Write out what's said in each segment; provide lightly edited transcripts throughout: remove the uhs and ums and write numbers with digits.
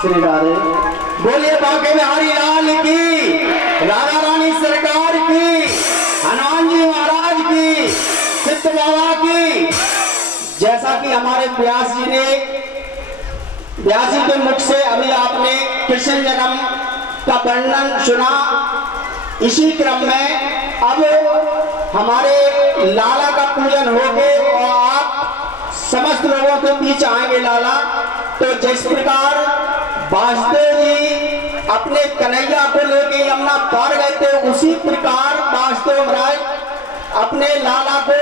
श्री राधे बोलिए बांके बिहारी लाल की, राधा रानी सरकार की, हनुमान जी महाराज की, सिद्ध बाबा की। जैसा कि हमारे व्यास जी ने, व्यास जी के मुख से अभी आपने कृष्ण जन्म का वर्णन सुना। इसी क्रम में अब हमारे लाला का पूजन होके और आप समस्त लोगों के बीच आएंगे लाला। तो जिस प्रकार वासुदेव जी अपने कन्हैया को लेके यमुना पार गए थे, उसी प्रकार वासुदेव महाराज अपने लाला को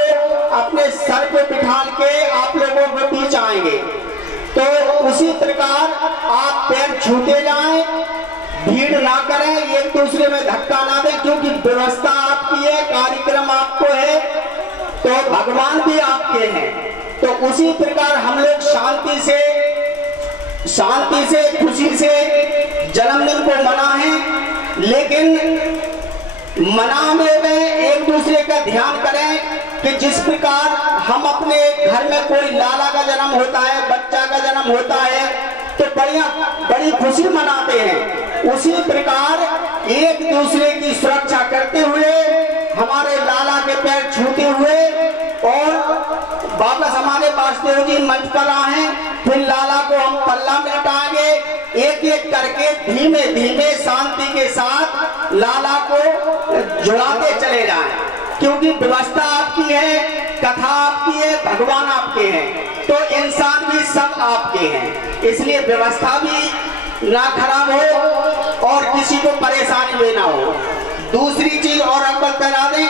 अपने सर पे बिठा के आप लोगों के बीच आएंगे। तो उसी प्रकार आप पैर छूते जाएं, भीड़ ना करें, एक दूसरे में धक्का ना दें, क्योंकि व्यवस्था आपकी है, कार्यक्रम आपको है, तो भगवान भी आपके हैं। तो उसी प्रकार हम लोग शांति से खुशी से जन्मदिन को मनाएं, लेकिन मनाने में एक दूसरे का ध्यान करें कि जिस प्रकार हम अपने घर में कोई लाला का जन्म होता है, बच्चा का जन्म होता है, तो बड़ी खुशी मनाते हैं। उसी प्रकार एक दूसरे की सुरक्षा करते हुए हमारे लाला के पैर छूते हुए और वापस हमारे वासुदेव जी मंच पर आए, फिर लाला को हम पल्ला में लटाएंगे। एक एक करके धीमे धीमे शांति के साथ लाला को जुड़ाते चले जाएं, क्योंकि व्यवस्था आपकी है, कथा आपकी है, भगवान आपके हैं, तो इंसान भी सब आपके हैं। इसलिए व्यवस्था भी ना खराब हो और किसी को परेशानी भी ना हो। दूसरी चीज और अवगत करा दें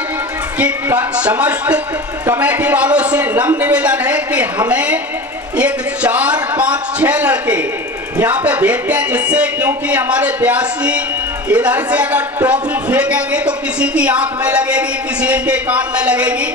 कि समस्त कमेटी वालों से नम्र निवेदन है कि हमें एक 4, 5, 6 लड़के यहाँ पे भेजते हैं, जिससे क्योंकि हमारे व्यासी इधर से अगर टॉफी फेंकेंगे तो किसी की आंख में लगेगी, किसी के कान में लगेगी,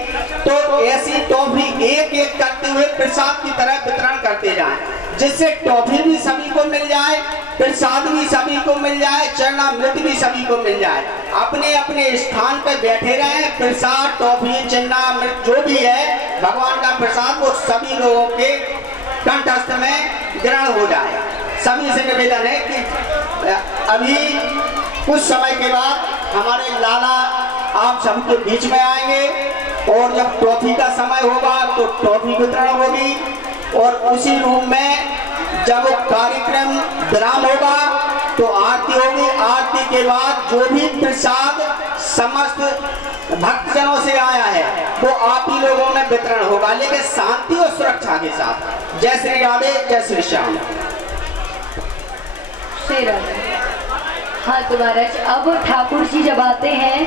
तो ऐसी टॉफी एक एक करते हुए प्रसाद की तरह वितरण करते जाएं, जिससे टॉफी भी सभी को मिल जाए, प्रसाद भी सभी को मिल जाए, चरणामृत भी सभी को मिल जाए। अपने अपने स्थान पर बैठे रहे, प्रसाद, टॉफी, चरणामृत जो भी है भगवान का प्रसाद, वो सभी लोगों के कंठस्थ में ग्रहण हो जाए। सभी से निवेदन है कि अभी कुछ समय के बाद हमारे लाला आप सबके बीच में आएंगे और जब टॉफी का समय होगा तो टॉफी वितरण होगी, और उसी रूम में जब कार्यक्रम विराम होगा तो आरती होगी। आरती के बाद जो भी प्रसाद समस्त भक्तजनों से आया है वो आप ही लोगों में वितरण होगा, लेकिन शांति और सुरक्षा के साथ। जय श्री राधे, जय श्री श्याम। हाँ तो महाराज, अब ठाकुर जी जब आते हैं,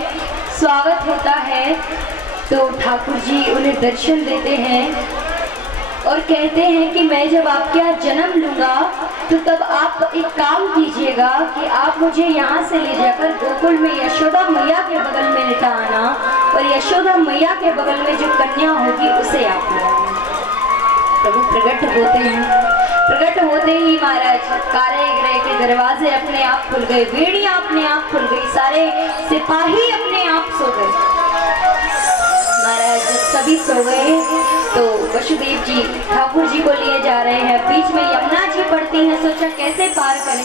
स्वागत होता है, तो ठाकुर जी उन्हें दर्शन देते हैं। और कहते हैं कि मैं जब आपके यहाँ जन्म लूंगा तो तब आप एक काम कीजिएगा कि आप मुझे यहाँ से ले जाकर गोकुल में यशोदा मैया के बगल में लेटा आना और यशोदा मैया के बगल में जो कन्या होगी उसे आप ले आना। प्रभु प्रकट होते ही महाराज कारागृह के दरवाजे अपने आप खुल गए, बेड़ियां अपने आप खुल गई, सारे सिपाही अपने आप सो गए। महाराज जब सभी सो गए तो वसुदेव जी ठाकुर जी को लिए जा रहे हैं, बीच में यमुना जी पड़ती हैं, सोचा कैसे पार करें।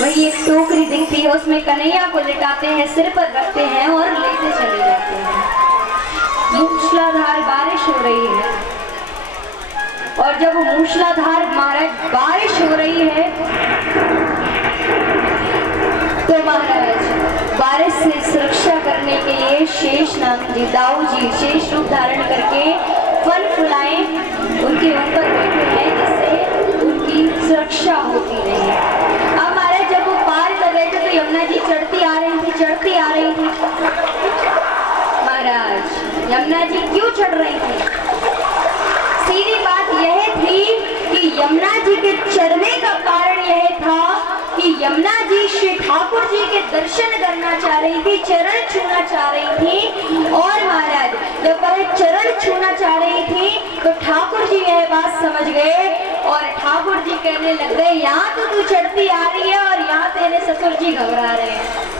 वही एक टोकरी दिखती है, उसमें कन्हैया को लिटाते हैं, सिर पर रखते हैं और लेते चले जाते हैं। मूसलाधार बारिश हो रही है और जब मूसलाधार महाराज बारिश हो रही है तो महाराज बारिश से सुरक्षा करने के लिए शेष नाग जी दाऊ जी शेष रूप धारण करके फल फुलाए उनके ऊपर बैठे हैं जिससे उनकी सुरक्षा होती रहे। अब महाराज जब वो पार कर रहे थे तो यमुना जी चढ़ती आ रही थी। महाराज यमुना जी क्यों चढ़ रही थी? सीधी बात यह थी कि यमुना जी के चढ़ने का कारण यह था कि यमुना जी श्री ठाकुर जी के दर्शन करना चाह रही थी, चरण छूना चाह रही थी। और महाराज जब वह चरण छूना चाह रही थी तो ठाकुर जी यह बात समझ गए और ठाकुर जी कहने लग गए, यहाँ तो तू चढ़ती आ रही है और यहाँ तेरे ससुर जी घबरा रहे हैं।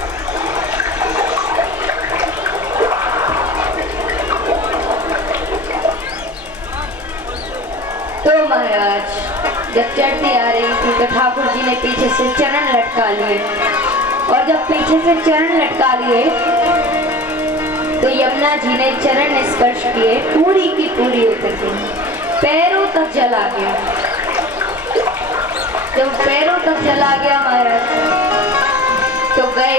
तो महाराज जब चढ़ती आ रही थी तो ठाकुर जी ने पीछे से चरण लटका लिए और जब पीछे से चरण लटका लिए तो यमुना जी ने चरण स्पर्श किए, पूरी की पूरी उतर गई, पैरों तक जला गया। जब पैरों तक जला गया महाराज तो गए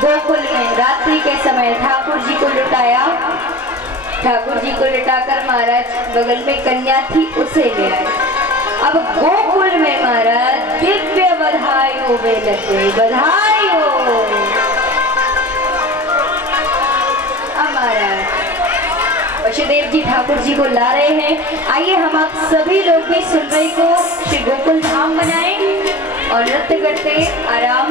गोकुल में, रात्रि के समय ठाकुर जी को लुटाया। ठाकुर जी को लिटाकर महाराज बगल में कन्या थी उसे ले आए। अब गोकुल में महाराज दिव्य बधाई हो गए, बधाई हो। अब महाराज वसुदेव जी ठाकुर जी को ला रहे हैं। आइए हम आप सभी लोग भी सुनवाई को श्री गोकुल धाम बनाएं और नृत्य करते आराम